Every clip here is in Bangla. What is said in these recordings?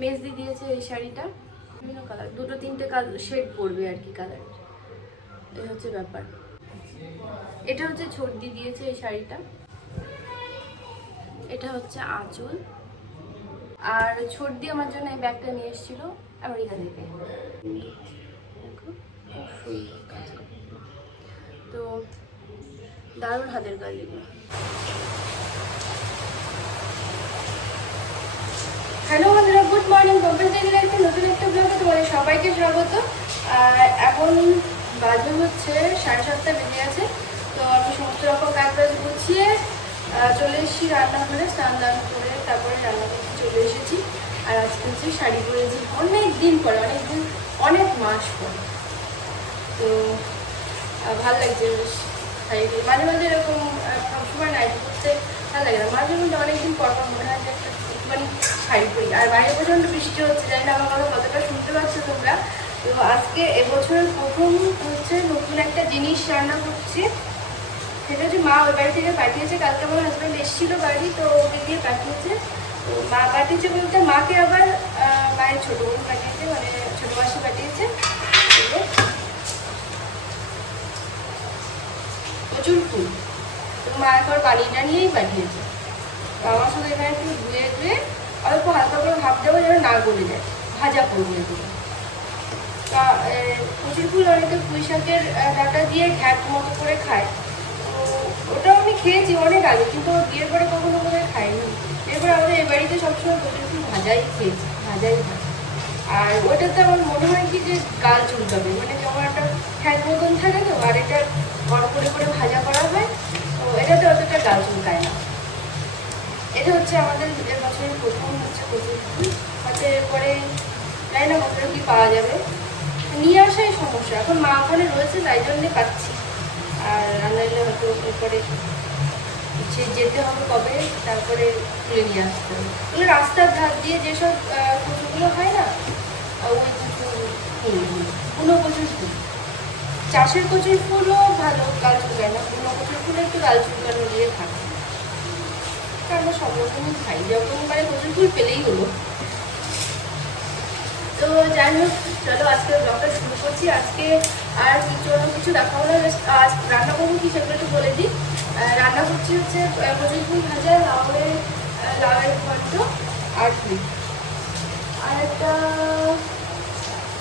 মেজদি দিয়েছে এই শাড়িটা। বিভিন্ন কালার দুটো তিনটে শেড পড়বে আর কি কালার এই হচ্ছে ব্যাপার। এটা হচ্ছে ছর্দি দিয়েছে এই শাড়িটা। এটা হচ্ছে আঁচল। আর ছর্দি আমার জন্য এই ব্যাগটা নিয়ে এসেছিল আমেরিকা থেকে। তো দারুণ হাতের কাজ এগুলো। হ্যালো বন্ধুরা গুড মর্নিং কম্পিউটার থেকে একটা নতুন একটা ব্লগে তোমাদের সবাইকে স্বাগত। আর এখন বাজে হচ্ছে সাড়ে সাতটা বেজে গেছে, তো আমি সমস্ত রকম কাজ গুছিয়ে চলে এসেছি রান্নাঘরে, স্নান দান করে তারপরে রান্না করতে চলে এসেছি। আর আজকে হচ্ছে শাড়ি পরেছি অনেক দিন পরে, অনেক দিন, অনেক মাস পরে। তো ভালো লাগছে বেশ। শাড়ি মাঝে মাঝে এরকম সবসময় নাইটি করতে ভালো লাগে না। মাঝে মধ্যে অনেকদিন পর পর মনে হয় যে মানে শাড়ি পরি আর বাইরে প্রচণ্ড বৃষ্টি হচ্ছে, জানি না আমার কথা কতটা শুনতে পাচ্ছ তোমরা। তো আজকে এবছরের প্রথম হচ্ছে নতুন একটা জিনিস রান্না করছি। সেটা হচ্ছে মা ওই বাড়ি থেকে পাঠিয়েছে, কালকে আমার হাজব্যান্ড এসেছিল বাড়ি, তো ওকে দিয়ে পাঠিয়েছে। তো মা পাঠিয়েছে বলতে মাকে আবার মায়ের ছোটো বোন পাঠিয়েছে মানে ছোটো মাসি পাঠিয়েছে। প্রচুর ফুল। তো মা একবার পানিটা নিয়েই পাঠিয়েছে। তো আমার শুধু এখানে একটু ধুয়ে ধুয়ে অল্প হালকা করে ভাব দেবো যেন না গলে যায়। ভাজা করব এগুলো তা এ, প্রচুর ফুল অনেকে পুঁই শাকের ডাঁটা দিয়ে ঘ্যাট মতো করে খায়। তো ওটাও আমি খেয়েছি অনেক আগে কিন্তু বিয়ের পরে কখনো করে খাইনি। এরপর আমাদের এই বাড়িতে সবসময় প্রচুর ফুল ভাজাই খেয়েছি ভাজাই খাই আর ওইটাতে আমার মনে হয় কি যে গাল চুলকাবে মানে কেমন একটা ফ্যাট মতন থাকে তো আর এটা গরম করে করে ভাজা করা হয় তো এটাতে অতটা গাল চুলকায় না। এটা হচ্ছে আমাদের বছরের প্রথম হচ্ছে প্রচুর হয়তো এরপরে জানি না কতটা কি পাওয়া যাবে। নিয়ে আসাই সমস্যা। এখন মা ওখানে রয়েছে, তাই জন্যে পাচ্ছি। আর রান্নাইলে হয়তো এরপরে সে যেতে হবে কবে, তারপরে তুলে নিয়ে আসতে হবে। রাস্তার ধার দিয়ে যেসব কচুগুলো হয় না ওই কচু বুনো কচুর ফুল। চাষের কচুর ফুলও ভালো গাল চুলকায় না। বুনো কচুর ফুলে একটু গাল চুলকানো দিয়ে থাকে। তা আমরা সব রকমই খাই যখন মানে কচুর ফুল পেলেই হলো। তো যাই হোক চলো আজকে ব্লগটা শুরু করছি। আজকে আর কিছু অন্য কিছু না just আজ রান্না করব কি সেগুলো একটু বলে দিই। রান্না করছি হচ্ছে কচুর ফুল ভাজা লাউয়ের লাউয়ের ঘন্ট আর কি আর একটা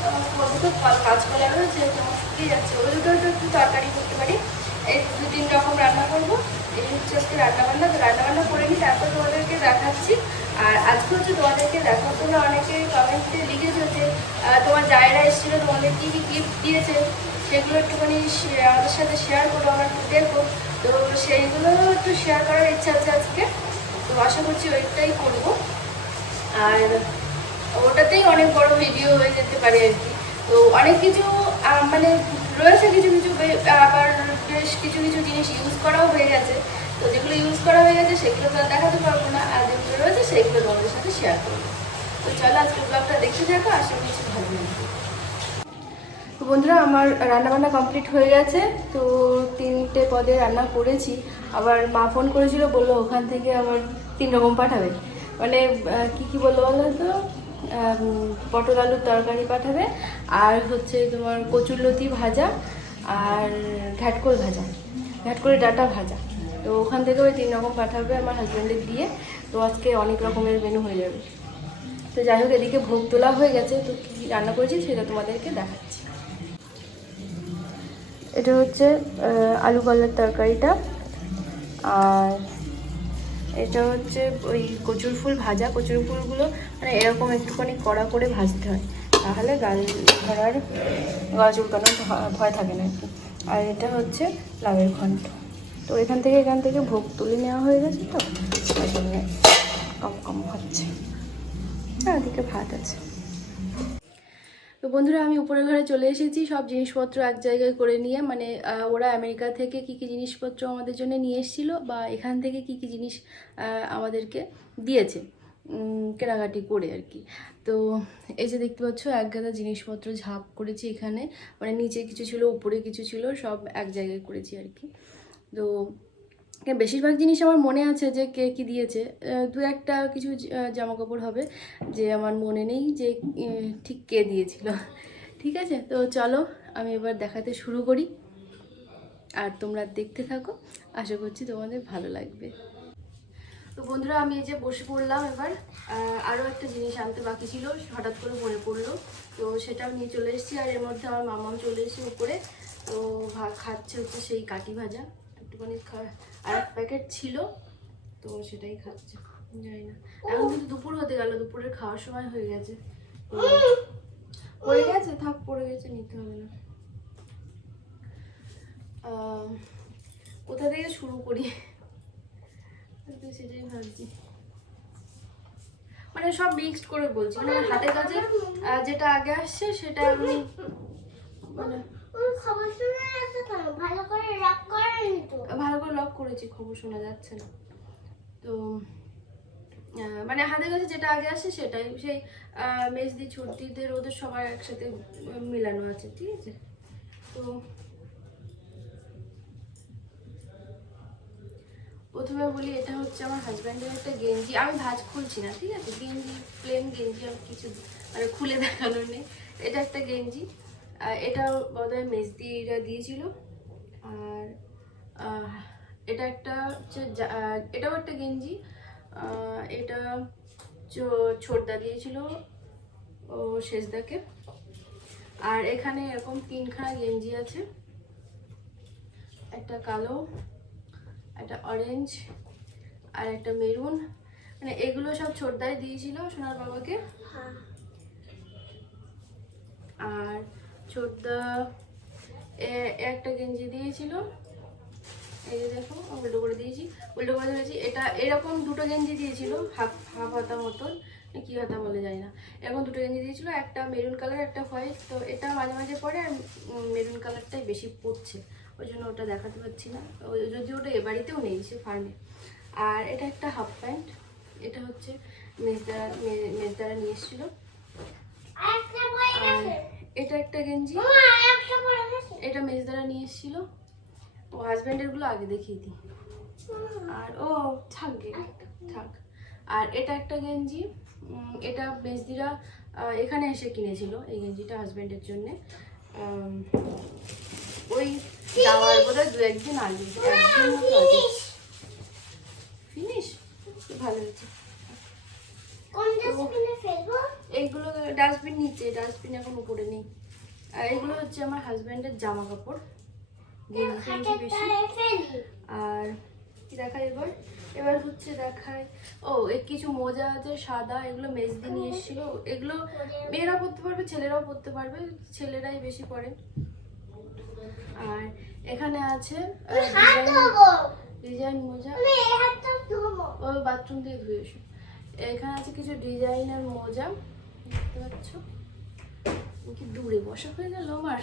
আহ, দুটো কা- কাঁচকলা রয়েছে শুকিয়ে যাচ্ছে ওই দুটো একটু তরকারি করতে পারি। এই দু তিন রকম রান্না করব। এই হচ্ছে আজকে রান্না বান্না তো রান্না বান্না করে নিই তারপর তোমাদেরকে দেখাচ্ছি। আর আজকে হচ্ছে তোমাদেরকে দেখাবো তোমরা অনেকে কমেন্টে লিখেছো যে তোমার জায়গা এসেছিল, তোমাদের কী কী গিফট দিয়েছে, সেগুলো একটুখানি আমাদের সাথে শেয়ার করো, আমরা একটু দেখব। তো সেইগুলো একটু শেয়ার করার ইচ্ছা আছে আজকে। তো আশা করছি ওইটাই করব। আর ওটাতেই অনেক বড় ভিডিও হয়ে যেতে পারে আর কি। তো অনেক কিছু মানে রয়েছে কিছু কিছু আবার বেশ কিছু কিছু জিনিস ইউজ করাও হয়ে গেছে। তো যেগুলো ইউজ করা হয়ে গেছে, সেগুলো তো দেখাতে পারব না। আর যেগুলো রয়েছে, সেগুলো তোমাদের সাথে শেয়ার করব। তো চলো আজকে ব্লগটা দেখতে থাকো, আশা করছি ভালো লাগবে। তো বন্ধুরা, আমার রান্নাবান্না কমপ্লিট হয়ে গেছে। তো তিনটে পদে রান্না করেছি। আবার মা ফোন করেছিল, বলল ওখান থেকে আবার তিন রকম পাঠাবে। মানে কি কি বলল বলো তো পটল আলুর তরকারি পাঠাবে, আর হচ্ছে তোমার কচুরলতি ভাজা আর ঘ্যাটকোল ভাজা ঘ্যাটকোলের ডাটা ভাজা। তো ওখান থেকে ওই তিন রকম পাঠাবে আমার হাজব্যান্ডের দিয়ে। তো আজকে অনেক রকমের মেনু হয়ে যাবে। তো যাই হোক, এদিকে ভোগ তোলা হয়ে গেছে, তো কী রান্না করেছি সেটা তোমাদেরকে দেখাচ্ছি। এটা হচ্ছে আলু কলার তরকারিটা, আর এটা হচ্ছে ওই কচুর ফুল ভাজা, কচুর ফুলগুলো মানে এরকম একটুখানি কড়া করে ভাজতে হয়। তাহলে গাল ধরার, গলা চুলকানোর ভয় থাকে না আর কি আর এটা হচ্ছে লাউয়ের ঘন্ট। তো এখান থেকে এখান থেকে ভোগ তুলে নেওয়া হয়ে গেছে তো? কম কম হচ্ছে ওদিকে ভাত আছে। তো বন্ধুরা, আমি উপরের ঘরে চলে এসেছি। সব জিনিসপত্র এক জায়গায় করে নিয়ে মানে ওরা আমেরিকা থেকে কি কি জিনিসপত্র আমাদের জন্য নিয়ে এসেছিল বা এখান থেকে কি কি জিনিস আমাদেরকে দিয়েছে কেনাকাটি করে আর কি। তো এই যে দেখতে পাচ্ছ, এক গাদা জিনিসপত্র ঝাঁপ করেছি এখানে। মানে নিচে কিছু ছিল, উপরে কিছু ছিল, সব এক জায়গায় করেছি আর কি। তো বেশিরভাগ জিনিস আমার মনে আছে যে কে কি দিয়েছে। দু একটা কিছু জামা কাপড় হবে যে আমার মনে নেই যে ঠিক কে দিয়েছিল। ঠিক আছে? তো চলো, আমি এবার দেখাতে শুরু করি। আর তোমরা দেখতে থাকো, আশা করছি তোমাদের ভালো লাগবে। তো বন্ধুরা, আমি এই যে বসে পড়লাম এবার। আরও একটা জিনিস আনতে বাকি ছিল, হঠাৎ করে মনে পড়ল। তো সেটাও নিয়ে চলে এসেছি, আর এর মধ্যে আমার মামাও চলে এসেছে উপরে। তো খাচ্ছে হচ্ছে সেই কাটি ভাজা। একটুখানি আর এক প্যাকেট ছিল, তো সেটাই খাচ্ছে। জানি না। এখন কিন্তু দুপুর হতে গেল, দুপুরের খাওয়ার সময় হয়ে গেছে। পড়ে গেছে? থাক, পড়ে গেছে, নিতে হবে না। কোথা থেকে শুরু করি? সেটাই ভাবছি। মানে সব মিক্সড করে বলছি। মানে হাতের কাছে যেটা আগে আসছে, সেটা আমি মানে খবর শুনে আসতে কেন ভালো করে রাগ করেনি তো। ভালো করে লক করেছি, খবর শোনা যাচ্ছে না। তো মানে হাতের কাছে যেটা আগে আসে সেটাই। সেই মেজদি ছর্দিদের ওদের সবার একসাথে মিলানো আছে, ঠিক আছে? তো, প্রথমে বলি এটা হচ্ছে আমার হাজব্যান্ডের একটা গেঞ্জি। আমি ভাজ খুলছি না, ঠিক আছে? গেঞ্জি প্লেন গেঞ্জি, আমি কিছু মানে খুলে দেখানোর নেই। এটা একটা গেঞ্জি। এটা বোধহয় মেজদিরা দিয়েছিল। আর এটা একটা হচ্ছে এটাও একটা গেঞ্জি। এটা ছোটদা দিয়েছিল ও শেষদাকে। আর এখানে এরকম তিনখানা গেঞ্জি আছে। একটা কালো একটা অরেঞ্জ আর একটা মেরুন মানে এগুলো সব ছোটদাই দিয়েছিল সোনার বাবাকে। হ্যাঁ। আর ছোটদা এ- একটা গেঞ্জি দিয়েছিল। এই যে দেখো উল্টো করে দিয়েছি উল্টো করে ধরেছি এটা এরকম দুটো গেঞ্জি দিয়েছিল হাফ হাফ হাতা মতন কি হাতা বলে যায় না। এরকম দুটো গেঞ্জি দিয়েছিল একটা মেরুন কালার একটা হোয়াইট। তো এটা মাঝে মাঝে পরে আর মেরুন কালারটাই বেশি পড়ছে ওই জন্য ওটা দেখাতে পারছি না। ওই- যদিও ওটা এ বাড়িতেও নেই সে ফার্মে। আর এটা একটা হাফ প্যান্ট। এটা হচ্ছে মেজদারা মেজদারা নিয়ে এসেছিল। আর এটা একটা গেঞ্জি। এটা মেজদারা নিয়ে এসেছিল। ও হাজব্যান্ডেরগুলো আগে দেখিয়ে দিই। আর ও থাকবে থাক। আর এটা একটা গেঞ্জি। এটা মেজদিরা এখানে এসে কিনেছিল এই গেঞ্জিটা হাজব্যান্ডের জন্যে। ওই যাওয়ার বোধহয় দু একদিন আগে। একদিন ফিনিশ। ভালো হয়েছে। এইগুলো ডাস্টবিন নিচে ডাস্টবিন এখন উপরে নেই। আর এগুলো হচ্ছে আমার হাজব্যান্ডের জামা কাপড়। আর কি দেখায় এবার? এবার হচ্ছে দেখায় ও এর কিছু মোজা আছে সাদা এগুলো মেজদি নিয়ে এসেছিল। এগুলো মেয়েরা পরতে পারবে ছেলেরাও পরতে পারবে ছেলেরাই বেশি পরে। আর এখানে আছে ডিজাইন মোজা। ওই বাথরুম দিয়ে ধুয়ে এসো। এখানে আছে কিছু ডিজাইনের মোজা। দেখতে পাচ্ছ? কি দূরে বসা হয়ে গেল আমার?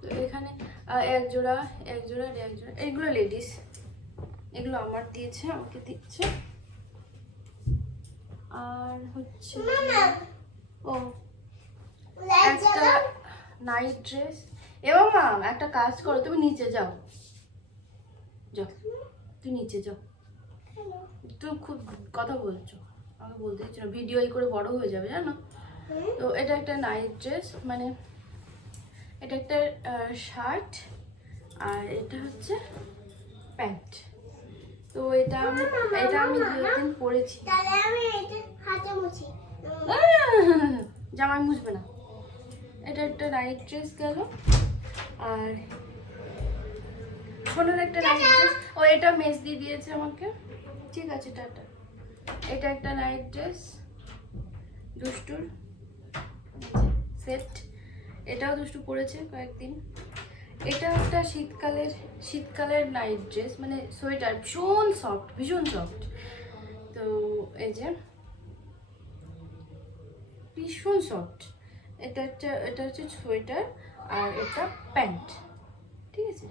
তো এখানে এক জোড়া এক জোড়া এক জোড়া এগুলো লেডিস এগুলো আমার দিয়েছে আমাকে দিচ্ছে। আর হচ্ছে ও একটা নাইট ড্রেস এবার মা একটা কাজ করো তুমি নিচে যাও। যাও তুই নিচে যাও। তুমি খুব কথা বলছো। আমাকে বলতে না ভিডিও এই করে বড় হয়ে যাবে জানো? তো এটা একটা নাইট ড্রেস মানে এটা একটা শার্ট আর এটা হচ্ছে প্যান্ট তো এটা আমি এটা আমি একদিন পরেছি। তাহলে আমি এটা হাতে মুছি। জামাই মুছবে না। এটা একটা নাইট ড্রেস গেল আর সোনার একটা নাইট ড্রেস ও এটা মেজ দিয়ে দিয়েছে আমাকে। ঠিক আছে টাটা। এটা একটা নাইট ড্রেস দুষ্টুর সেট এটাও দুষ্টু পরেছে কয়েকদিন। এটা একটা শীতকালের শীতকালের নাইট ড্রেস মানে সোয়েটার, ভীষণ সফট ভীষণ সফট তো এই যে, ভীষণ সফট এটা একটা এটা হচ্ছে সোয়েটার আর এটা প্যান্ট। ঠিক আছে?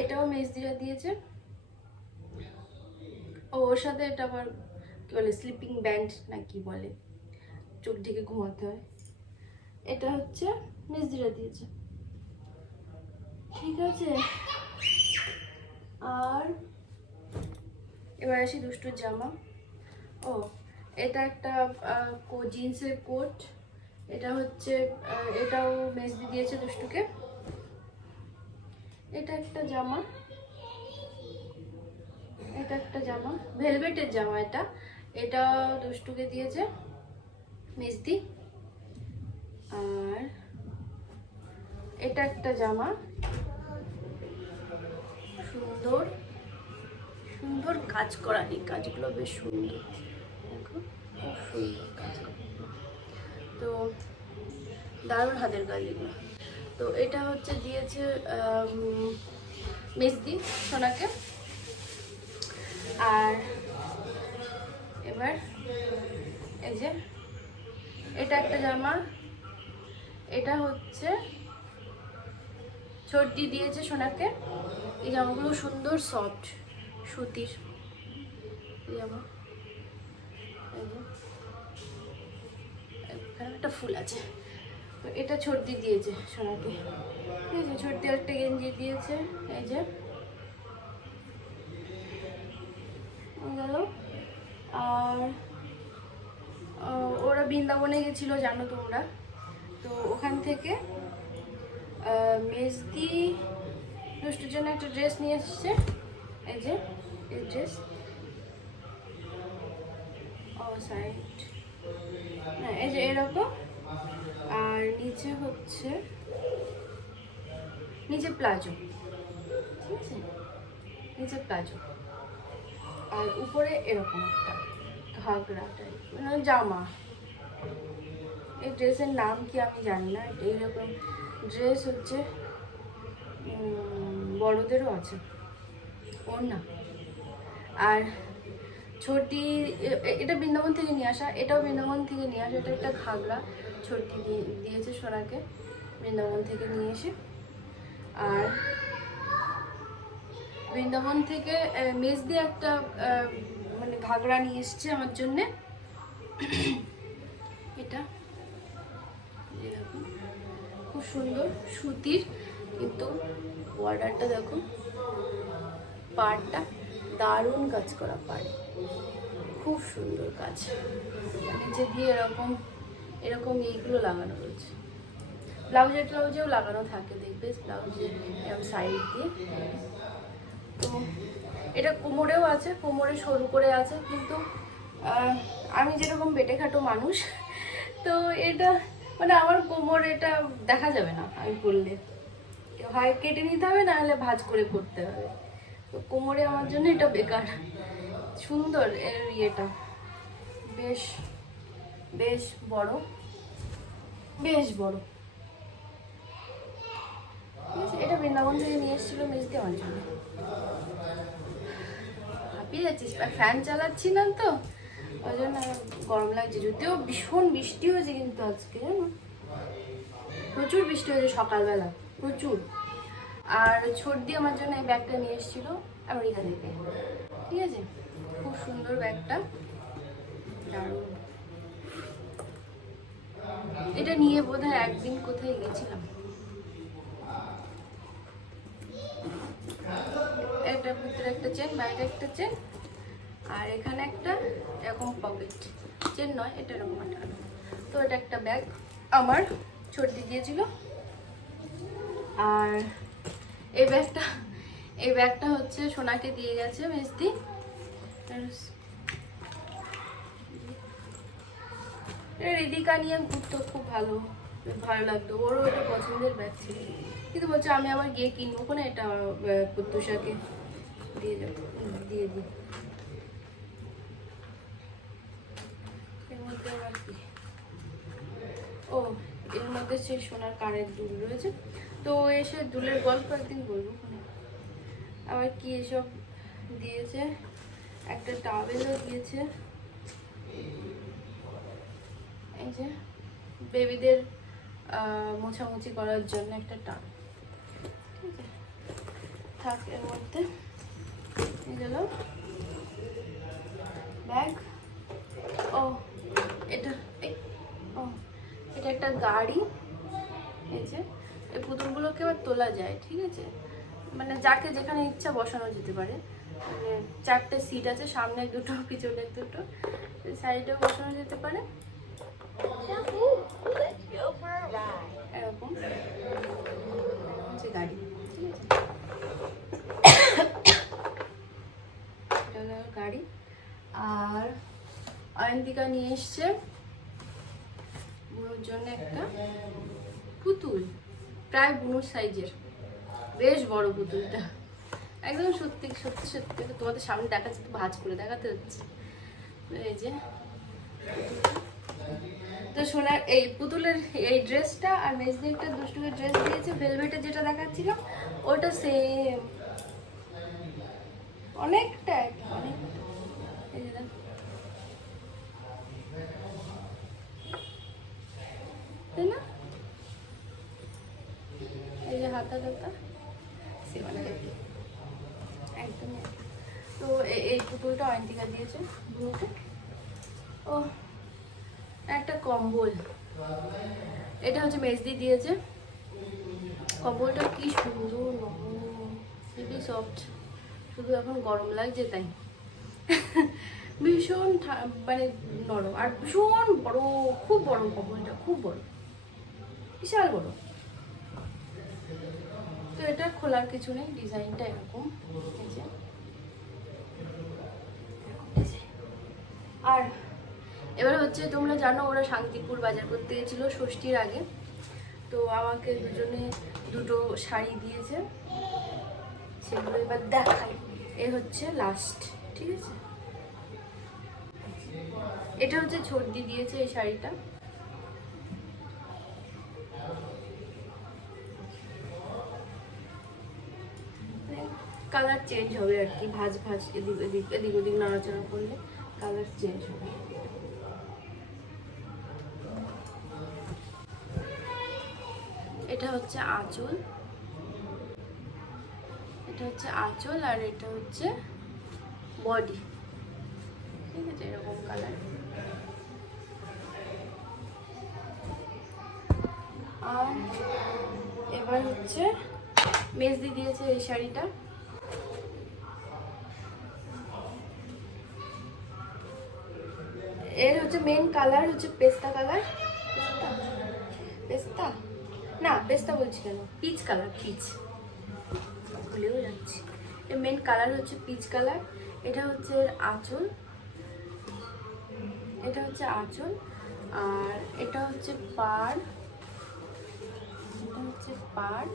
এটাও মেজদিরা দিয়েছে। ওর সাথে এটা আবার কি বলে স্লিপিং ব্যান্ড না কি বলে, চোখ ঢেকে ঘুমাতে হয়। এটা হচ্ছে মেজদিরা দিয়েছে। ঠিক আছে? আর এবার আসি দুষ্টুর জামা। ও, এটা একটা জিন্সের কোট। এটা হচ্ছে এটাও মেজদি দিয়েছে দুষ্টুকে। এটা একটা জামা। এটা একটা জামা। ভেলভেটের জামা এটা। এটা দুষ্টুকে দিয়েছে মেজদি আর এটা একটা জামা। সুন্দর সুন্দর কাজ করা এই কাজগুলো বেশ সুন্দর। দেখো সুন্দর কাজ। তো দারুণ হাতের কাজ এগুলো। তো এটা হচ্ছে দিয়েছে আম, সোনাকে। আর এবার এই যে এটা একটা জামা। এটা হচ্ছে ছোটদি দিয়েছে সোনাকে। এই জামাগুলো সুন্দর সফট সুতির। জামা। একটা ফুল আছে। তো এটা ছোটদি দিয়েছে সোনাকে। ঠিক আছে ছোটদি একটা গেঞ্জি দিয়েছে। এই যে। গেল। আর ওরা বৃন্দাবনে গেছিল, জানো তোমরা? তো ওখান থেকে মেজদি দুষ্টুর জন্য একটা ড্রেস নিয়ে এসেছে। এই যে, এই ড্রেস ও সাইড হ্যাঁ এই যে এরকম। আর নিচে হচ্ছে, নিচে প্লাজো। ঠিক আছে? নিচে প্লাজো। আর উপরে এরকম একটা। ঘাগরা টাইপ মানে জামা। এই ড্রেসের নাম কি আমি জানি না এটা এরকম ড্রেস হচ্ছে বড়দেরও আছে। ওর না। আর ছোটি এটা বৃন্দাবন থেকে নিয়ে আসা এটাও বৃন্দাবন থেকে নিয়ে আসা এটা একটা ঘাগরা ছোটি দিয়ে- দিয়েছে সোনাকে বৃন্দাবন থেকে নিয়ে এসে। আর বৃন্দাবন থেকে আহ, মেজ দিয়ে একটা ঘাগরা নিয়ে এসছে আমার জন্যে। এটা। খুব সুন্দর সুতির কিন্তু বর্ডারটা দেখো। পাড়টা দারুণ কাজ করা পাড়ে। খুব সুন্দর কাজ। নিচে দিয়ে এরকম এরকম এইগুলো লাগানো রয়েছে। ব্লাউজে ট্লাউজেও লাগানো থাকে, দেখবে ব্লাউজের এরকম সাইড দিয়ে। তো এটা কোমরেও আছে, কোমরে সরু করে আছে, কিন্তু আমি যেরকম বেটে খাটো মানুষ, তো এটা মানে আমার কোমর এটা দেখা যাবে না, আমি পরলে হয় কেটে নিতে হবে, না হলে ভাঁজ করে করতে হবে। তো কোমরে আমার জন্য এটা বেকার, সুন্দর এর ইয়েটা। বেশ বেশ বড় বেশ বড়। এটা বৃন্দাবন থেকে নিয়ে এসেছিল মেজদি আমার জন্য হাঁপিয়ে যাচ্ছিস ফ্যান চালাচ্ছি না তো। ওই জন্য গরম লাগছে। যদিও ভীষণ বৃষ্টি হয়েছে কিন্তু আজকে, জানো? প্রচুর বৃষ্টি হয়েছে সকালবেলা, প্রচুর। আর ছোটদি আমার জন্য এই ব্যাগটা নিয়ে এসেছিল আমেরিকা থেকে। ঠিক আছে? খুব সুন্দর ব্যাগটা। এটা নিয়ে বোধহয় একদিন কোথায় গেছিলাম। একটা ভিতরে একটা চেন, বাইরে একটা চেন, আর এখানে একটা এরকম পকেট চেন নয়, এটা এরকম আটকানো তো এটা একটা ব্যাগ আমার ছর্দি দিয়েছিল। আর এই ব্যাগটা এই ব্যাগটা হচ্ছে সোনাকে দিয়ে গেছে মেজদি রিদিকা নিয়ে ঘুরতো, খুব ভালো ভালো লাগতো। ওরও এটা পছন্দের ব্যাগ ছিল। কিন্তু বলছে আমি আবার গিয়ে কিনবো, কোনো এটা প্রত্যুষাকে দিয়ে যাব দিয়ে দিই ও, এর মধ্যে সেই সোনার কানের দুল রয়েছে। তো এসে দুলের গল্প একদিন বলব আবার কি এসব দিয়েছে? একটা টাওয়েলও দিয়েছে। এই যে বেবিদের মোছামুছি করার জন্য একটা টান ঠিক আছে। থাক, এর মধ্যে। গেল। ব্যাগ। ও, এটা ও, এটা একটা গাড়ি। এই যে, এই পুতুলগুলোকে আবার তোলা যায়, ঠিক আছে? মানে যাকে যেখানে ইচ্ছা বসানো যেতে পারে। মানে চারটে সিট আছে, সামনে দুটো, পিছনে দুটো। সাইডে বসানো যেতে পারে। এরকম হচ্ছে গাড়ি ঠিক আছে গাড়ি। আর অয়ন্তিকা নিয়ে এসছে বুনোর জন্য একটা পুতুল, প্রায় বুনোর সাইজের। বেশ বড় পুতুলটা। একদম সত্যি সত্যি সত্যি তোমাদের সামনে দেখাচ্ছে, একটু ভাজ করে দেখাতে হচ্ছে। এই যে তো সোনার এই পুতুলের এই ড্রেসটা আর মেজদি একটা দুষ্টুকের ড্রেস দিয়েছে ভেলভেটের যেটা দেখাচ্ছিল, ওটা সেম অনেকটা আর কি, অনেকটা এই যে দেখো। তাই না এই যে হাতা টাতা সেম একই। একদমই একই। তো এ- এই পুতুলটা অয়ন্তিকা দিয়েছে বুনুকে ও একটা কম্বল এটা হচ্ছে মেজদি দিয়েছে। কম্বলটা কি সুন্দর হেভি সফট শুধু এখন গরম লাগছে তাই। ভীষণ মানে নরম। আর ভীষণ বড়, খুব বড় কম্বলটা, খুব বড়। বিশাল বড়। তো এটা খোলার কিছু নেই, ডিজাইনটা এরকম। আর এবার হচ্ছে তোমরা জানো ওরা শান্তিপুর বাজার করতে গেছিল ষষ্ঠীর আগে। তো আমাকে দুজনে দুটো শাড়ি দিয়েছে। সেগুলো এবার দেখাই। এ হচ্ছে লাস্ট ঠিক আছে? এটা হচ্ছে ছর্দি দিয়েছে এই শাড়িটা। কালার চেঞ্জ হবে আর কি, ভাজ ভাজ, এদিক এদিক এদিক ওদিক নাড়াচাড়া করলে কালার চেঞ্জ হবে এটা হচ্ছে আঁচল। এটা হচ্ছে আঁচল আর এটা হচ্ছে বডি। ঠিক আছে, এরকম কালার আর এবার হচ্ছে মেজদি দিয়েছে এই শাড়িটা। এর হচ্ছে মেন কালার হচ্ছে পেস্তা কালার পেস্তা? পেস্তা? না পেস্তা বলছি কেন? পিচ কালার পিচ ভুলেও যাচ্ছি। এর মেন কালার হচ্ছে পিচ কালার এটা হচ্ছে আঁচল। এটা হচ্ছে আঁচল। আর এটা হচ্ছে পাড়। এটা হচ্ছে পাড়।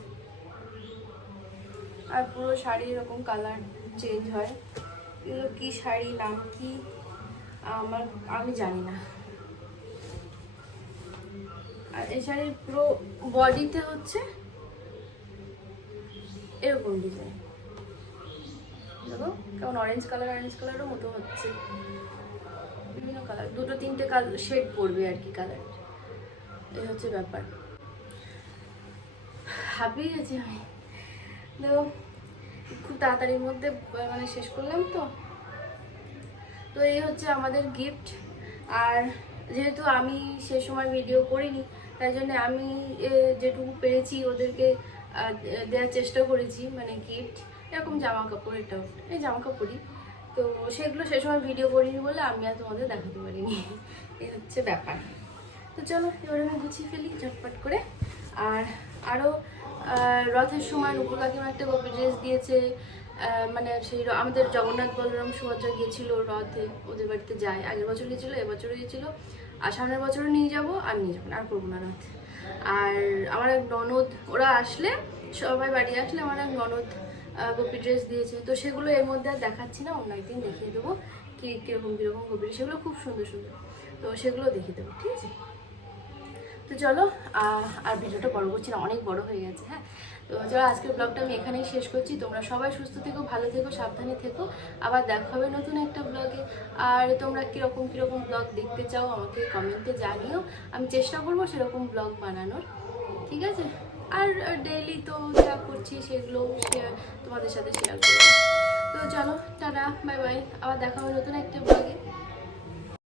আর পুরো শাড়ি এরকম কালার চেঞ্জ হয়। এগুলো কি শাড়ি, নাম কি? আমার, আমি জানি না। আর এই শাড়ির পুরো বডিতে হচ্ছে এরকম ডিজাইন দেখো, কেমন অরেঞ্জ কালার অরেঞ্জ কালারও মতো হচ্ছে। বিভিন্ন কালার দুটো তিনটে কালার শেড পড়বে আর কি কালার এই হচ্ছে ব্যাপার। হাঁপিয়ে গেছি আমি। দেখো, খুব তাড়াতাড়ির মধ্যে মানে শেষ করলাম তো। তো এই হচ্ছে আমাদের গিফট আর যেহেতু আমি সে সময় ভিডিও করিনি, তাই জন্য আমি যেটুকু পেরেছি ওদেরকে দেওয়ার চেষ্টা করেছি মানে গিফট এরকম জামা কাপড় এটাও এই জামা কাপড়ই তো সেগুলো সে সময় ভিডিও করিনি বলে আমি আর তোমাদের দেখাতে পারিনি এই হচ্ছে ব্যাপার। তো চলো, এবার আমি গুছিয়ে ফেলি ঝটপট করে। আর আরও রথের সময় নুপুর কাকিমা একটা গোপী ড্রেস দিয়েছে মানে সেই আমাদের জগন্নাথ বলরাম সুভদ্রা গিয়েছিল রথে ওদের বাড়িতে যায়। আগের বছর গিয়েছিল এবছরও গিয়েছিল। আর সামনের বছরও নিয়ে যাব আর নিয়ে যাব আর করব না রথ। আর আমার এক ননদ ওরা আসলে সবাই বাড়ি আসলে আমার এক ননদ গোপী ড্রেস দিয়েছে। তো সেগুলো এর মধ্যে আর দেখাচ্ছি না অন্য একদিন দেখিয়ে দেবো কি কীরকম কীরকম গোপী dress, সেগুলো খুব সুন্দর সুন্দর। তো সেগুলো দেখিয়ে দেবো ঠিক আছে? তো চলো আর ভিডিওটা বড় করছি না অনেক বড় হয়ে গেছে হ্যাঁ? তো যারা আজকের ব্লগটা আমি এখানেই শেষ করছি। তোমরা সবাই সুস্থ থেকো, ভালো থেকো, সাবধানে থেকো। আবার দেখা হবে নতুন একটা ব্লগে আর তোমরা কীরকম কীরকম ব্লগ দেখতে চাও আমাকে কমেন্টে জানিও। আমি চেষ্টা করব সেরকম ব্লগ বানানোর। ঠিক আছে? আর ডেইলি তো যা করছি সেগুলো শেয়ার তোমাদের সাথে শেয়ার করব। তো চলো, টাটা বাই বাই আবার দেখা হবে নতুন একটা ব্লগে